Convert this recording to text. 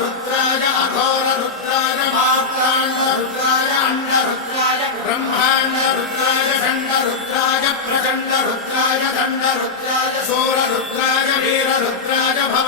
रुद्राय अघोर रुद्राय मात्राण्ड रुद्राय अंड रुद्राय ब्रह्मांड रुद्राय खंड रुद्राय प्रचंड रुद्राय दंड रुद्राय शूर रुद्राय वीर रुद्राय भव